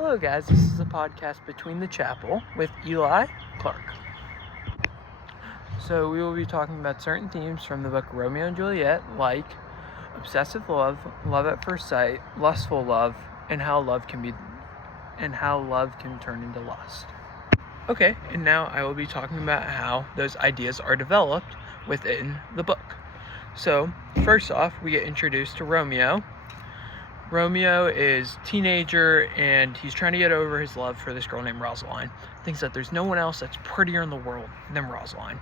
Hello guys, this is a podcast Between the Chapel with Eli Clark. So we will be talking about certain themes from the book Romeo and Juliet, like obsessive love, love at first sight, lustful love, and how love can turn into lust. Okay, and now I will be talking about how those ideas are developed within the book. So first off, we get introduced to Romeo. Romeo is a teenager and he's trying to get over his love for this girl named Rosaline. Thinks that there's no one else that's prettier in the world than Rosaline.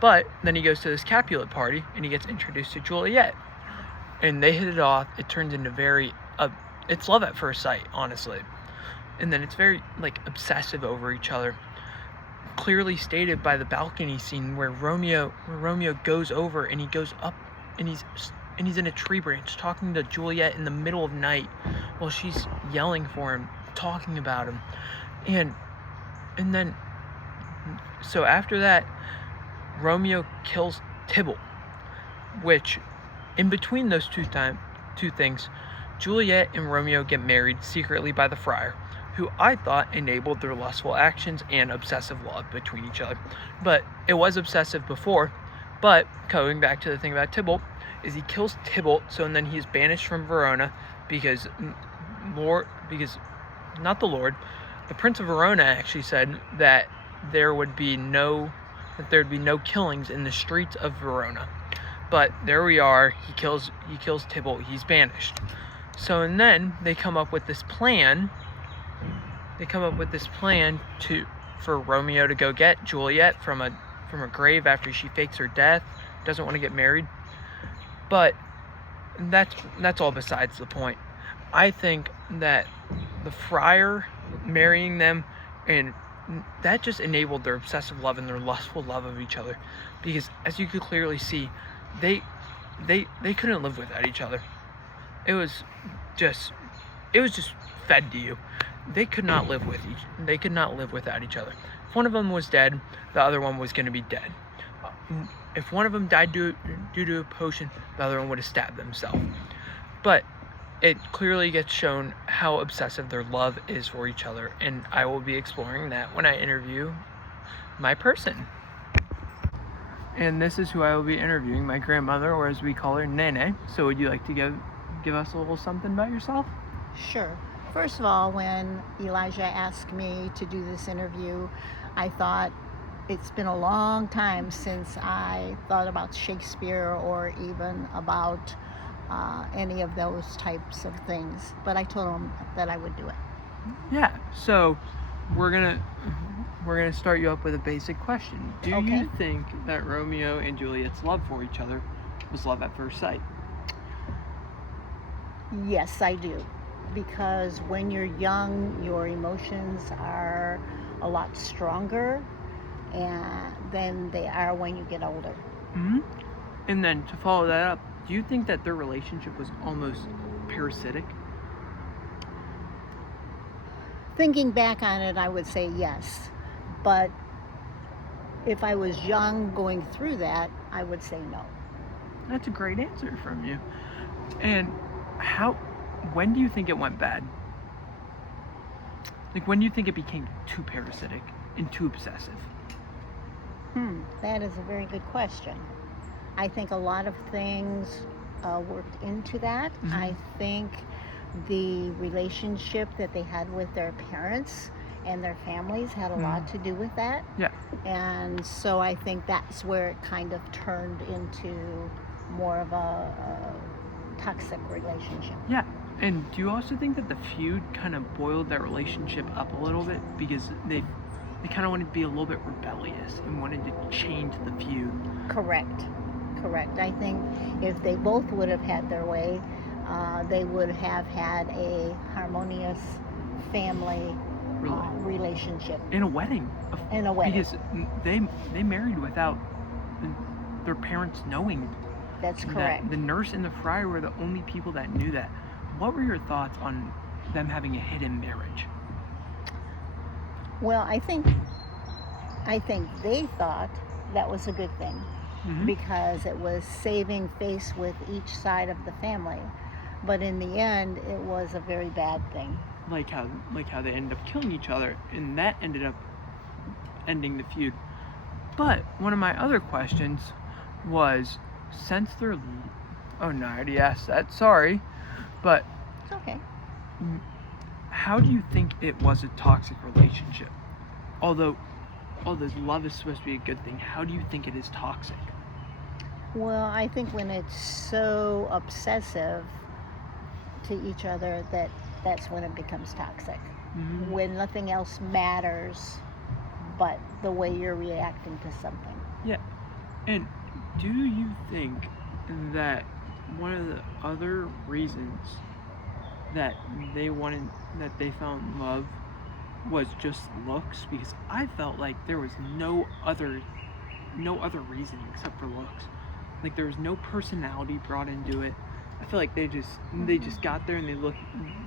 But then he goes to this Capulet party and he gets introduced to Juliet. And they hit it off. It turns into it's love at first sight, honestly. And then it's very obsessive over each other. Clearly stated by the balcony scene where Romeo goes over and he goes up and he's in a tree branch talking to Juliet in the middle of night while she's yelling for him, talking about him. And then, so after that, Romeo kills Tybalt, which, in between those two things, Juliet and Romeo get married secretly by the friar, who I thought enabled their lustful actions and obsessive love between each other. But it was obsessive before. But going back to the thing about Tybalt, is he kills Tybalt, so then he is banished from Verona because the Prince of Verona actually said that there would be no killings in the streets of Verona. But there we are, he kills Tybalt, he's banished. So and then they come up with this plan. For Romeo to go get Juliet from a grave after she fakes her death, doesn't want to get married. But that's all besides the point. I think that the friar marrying them, and that just enabled their obsessive love and their lustful love of each other, because as you could clearly see, they couldn't live without each other. It was just fed to you. They could not live without each other. If one of them was dead, the other one was going to be dead. If one of them died due to a potion, the other one would have stabbed themselves. But it clearly gets shown how obsessive their love is for each other, and I will be exploring that when I interview my person. And this is who I will be interviewing, my grandmother, or as we call her, Nene. So would you like to give us a little something about yourself? Sure. First of all, when Elijah asked me to do this interview, I thought it's been a long time since I thought about Shakespeare or even about any of those types of things. But I told him that I would do it. Yeah. So we're gonna start you up with a basic question. Do you think that Romeo and Juliet's love for each other was love at first sight? Yes, I do. Because when you're young, your emotions are a lot stronger than they are when you get older. Mm-hmm. And then to follow that up, do you think that their relationship was almost parasitic? Thinking back on it, I would say yes. But if I was young going through that, I would say no. That's a great answer from you. And when do you think it went bad? When do you think it became too parasitic and too obsessive? That is a very good question. I think a lot of things worked into that. Mm-hmm. I think the relationship that they had with their parents and their families had a lot to do with that. Yeah. And so I think that's where it kind of turned into more of a toxic relationship. Yeah. And do you also think that the feud kind of boiled that relationship up a little bit because they kind of wanted to be a little bit rebellious and wanted to change the feud? Correct. I think if they both would have had their way, they would have had a harmonious family relationship. In a wedding. Because they married without their parents knowing. That's correct. The nurse and the friar were the only people that knew that. What were your thoughts on them having a hidden marriage? Well, I think they thought that was a good thing, because it was saving face with each side of the family. But in the end, it was a very bad thing. like how they ended up killing each other, and that ended up ending the feud. But one of my other questions was, since they're oh no, I already asked that. Sorry, but It's okay. how do you think it was a toxic relationship? Although love is supposed to be a good thing, how do you think it is toxic? Well, I think when it's so obsessive to each other that's when it becomes toxic. Mm-hmm. When nothing else matters but the way you're reacting to something. Yeah. And do you think that one of the other reasons that they found love was just looks? Because I felt like there was no other reason except for looks. Like there was no personality brought into it. I feel like they just got there and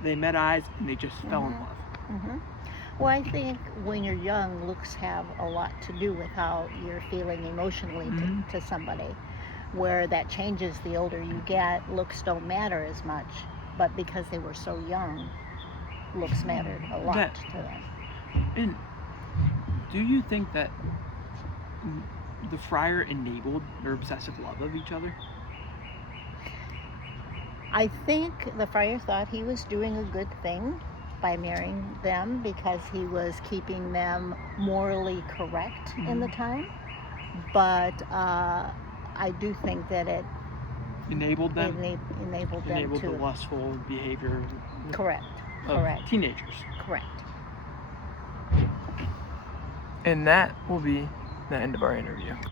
they met eyes and they just fell in love. Mm-hmm. Well, I think when you're young, looks have a lot to do with how you're feeling emotionally to somebody. Where that changes the older you get, looks don't matter as much. But because they were so young, looks mattered a lot to them. And do you think that the friar enabled their obsessive love of each other? I think the friar thought he was doing a good thing by marrying them because he was keeping them morally correct in the time. But I do think that it enabled them. Enabled them enabled to the lustful behavior. Correct. Of Correct. teenagers. Correct. And that will be the end of our interview.